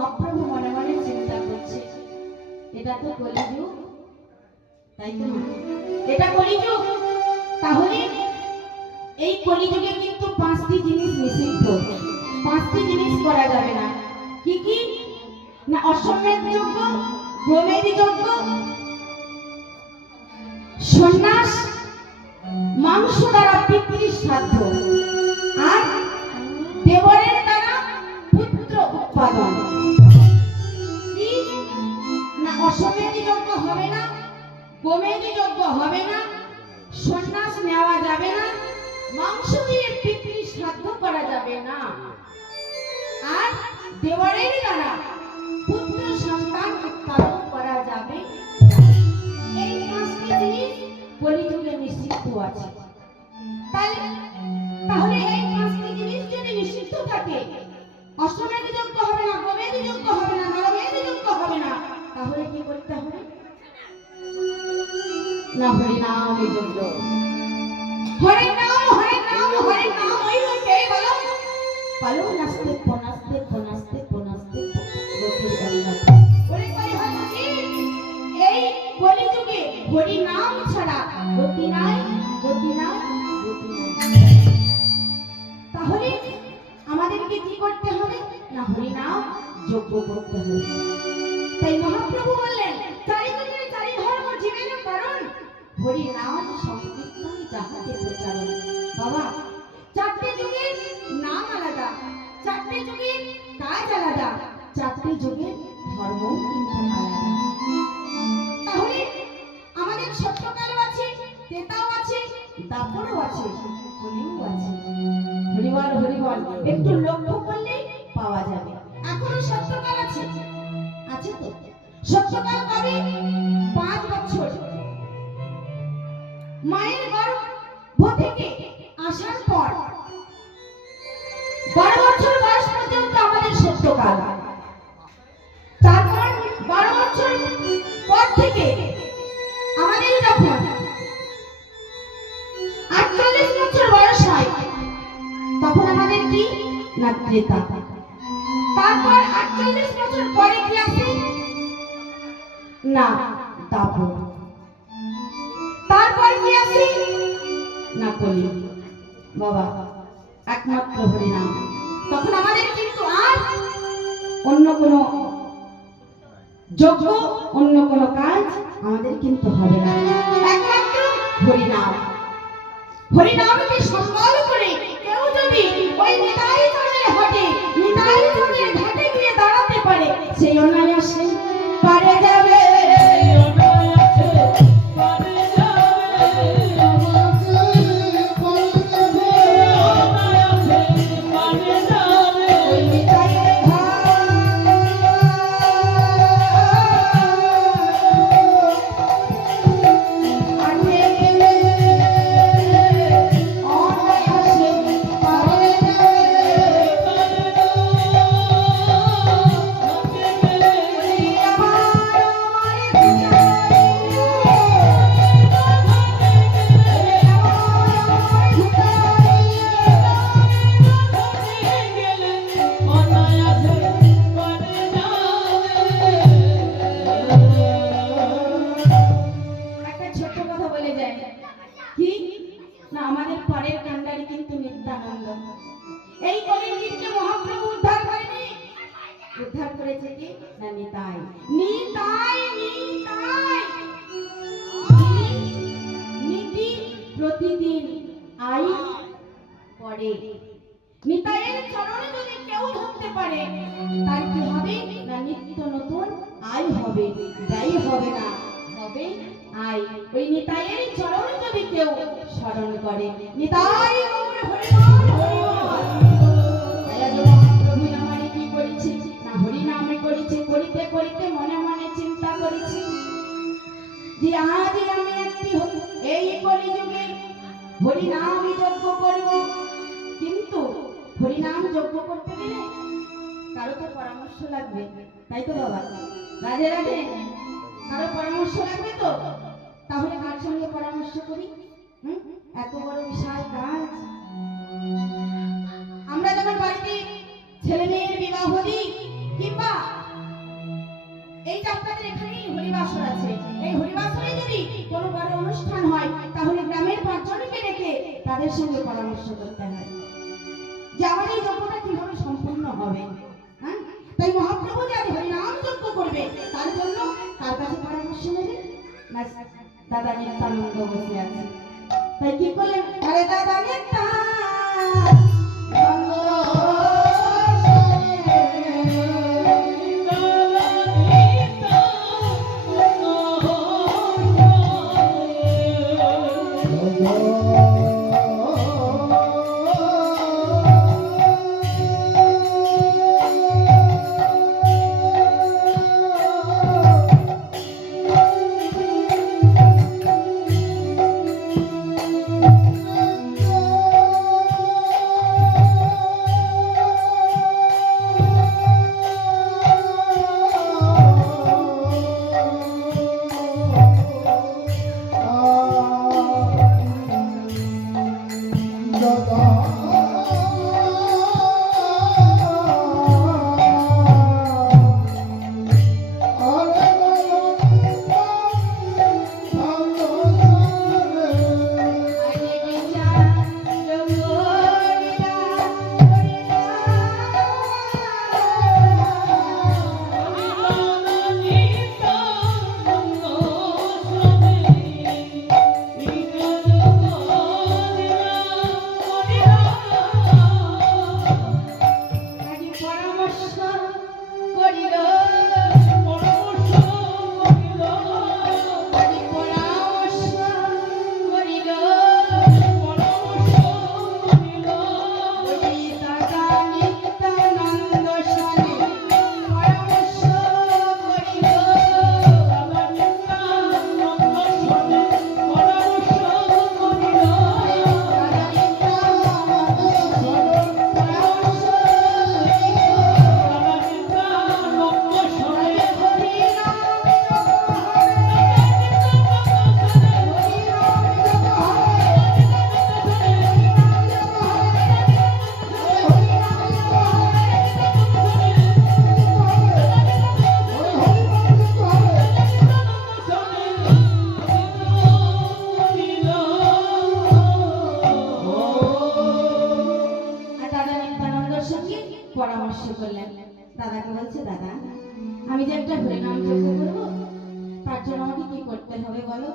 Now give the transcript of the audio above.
মহাপ্রভু মনে মনে চিন্তা করছে, এটা তো কলিযুগ, তাই তো এটা কলিযুগ। তাহলে এই কলিযুগে কিন্তু পাঁচটি জিনিস নিষিদ্ধ, পাঁচটি জিনিস করা যাবে না। কি কি না? অশ্বমেধ যজ্ঞ, গোমেধ যজ্ঞ, সন্ন্যাস, মাংস দ্বারা পিতৃ শ্রাদ্ধ, আর দেবরের দ্বারা পুত্র উৎপাদন। কি না? অশ্বমেধ যজ্ঞ হবে না, গোমেধ যজ্ঞ হবে না, সন্ন্যাস নেওয়া যাবে না, মাংস দিয়ে পিতৃ শ্রাদ্ধ করা যাবে না, আর দেবরের দ্বারা পুত্র সন্তান উৎপাদন করা যাবে। এই পাঁচটি জিনিস কলিযুগে নিষিদ্ধ আছে। তাহলে এই পাঁচটি জিনিস যদি নিষিদ্ধ থাকে, অশ্বমেধ যজ্ঞ হবে না, গোমেধ যজ্ঞ হবে না, নরমেধ যজ্ঞ হবে না, তাহলে কি করতে হবে? না হরিনাম যজ্ঞ। হরিনাম হরিনাম হরিনাম ওই কেবলম পালো নাস্তে পনাস্তে পনাস্তে পনাস্তে গতির অন্যত। ওরে কই হচ্ছে এই কলিযুগে হরিনাম ছাড়া গতি নাই, গতি নাই, গতি নাই। তাহলে আমাদেরকে কি করতে হবে? না হরিনাম যজ্ঞ করতে হবে। তাই মহাপ্রভু বললেন, চারিযুগের চারি ধর্ম জীবের কারণ, হরিনাম সংকীর্তন যাহাতে প্রচারণ। বাবা, চারটে যুগের নাম আলাদা, চারটে যুগের কাজ আলাদা, চারটে যুগের ধর্ম কিন্তু আলাদা। তাহলে আমাদের সত্যকালও আছে, তেতাও আছে, দাপরও আছে, কলিও আছে। হরিবল হরিবল একটু লক্ষ্য করলে পাওয়া যাবে। এখনো সত্যকাল আছে, আছে তো? সত্যকাল কবে? 5 বছর মায়ের গর্ভ থেকে আসার পর 12 বছর বয়স পর্যন্ত আমাদের সত্যকাল। তারপর 12 বছর পর থেকে আমাদের যখন 48 বছর বয়স হয়, তখন আমাদের কি? না ত্রেতা। তারপর 48 বছর পরে কি আসে? না দাপর। তারপর কি আসে? না কলি। বাবা, একমাত্র হরিনাম। তখন আমাদের কিন্তু আর অন্য কোনো যজ্ঞ, অন্য কোনো কাজ আমাদের কিন্তু হবে না, একমাত্র হরিনাম। হরিনামকে সম্বল করে কেউ যদি ওই নিতাই চন্দ্রের হাটে, নিতাই চন্দ্রের ঘাটে গিয়ে দাঁড়াতে পারে, সেই অনায়াসে পারে যাবে। উদ্ধার করেছে কি? না নিতাই। নিতাই নিতাই নীতি প্রতিদিন আই করে। নিতাইয়ের চরণে যদি কেউ ধরতে পারে, তার কি হবে? না নিত্য নতুন আয় হবে, ব্যয় হবে না, হবে আয়। ওই নিতাইয়ের চরণে যদি কেউ স্মরণ করে, নিতাই গৌর হরিবল হরিবল। হরিনামে করেছে, করিতে করিতে মনে মনে চিন্তা করেছি যে আজ আমি একটি এই কলিযুগে হরিনাম যজ্ঞ করব। কিন্তু হরিনাম যজ্ঞ করতে গেলে কারো তো পরামর্শ লাগবে, তাই তো বাবা? রাধে রাধে। কারো পরামর্শ লাগবে তো? তাহলে কার সঙ্গে পরামর্শ করি? এত বড় বিশাল কাজ। আমরা যখন বাড়িতে ছেলে মেয়ের বিবাহ দিই কিংবা এই যে আপনাদের এখানেই হরিবাসর আছে, এই হরিবাসরে যদি কোনো বড় অনুষ্ঠান হয় তাহলে গ্রামের পাঁচজনকে ডেকে তাদের সঙ্গে পরামর্শ করতে হয় যে আমার এই যজ্ঞটা কিভাবে সম্পূর্ণ হবে। হ্যাঁ, তাই মহাপ্রভু যে আজ হরিনাম যজ্ঞ করবে তার জন্য কার কাছে পরামর্শ নেবে না? দাদা নিত্যানন্দ বসে আছে, তাই কি করলেন? আরে দাদা পরামর্শ করলেন। দাদাকে বলছে, দাদা আমি যে একটা হরিনাম যজ্ঞ করবো তার জন্য আমাকে কি করতে হবে বলো?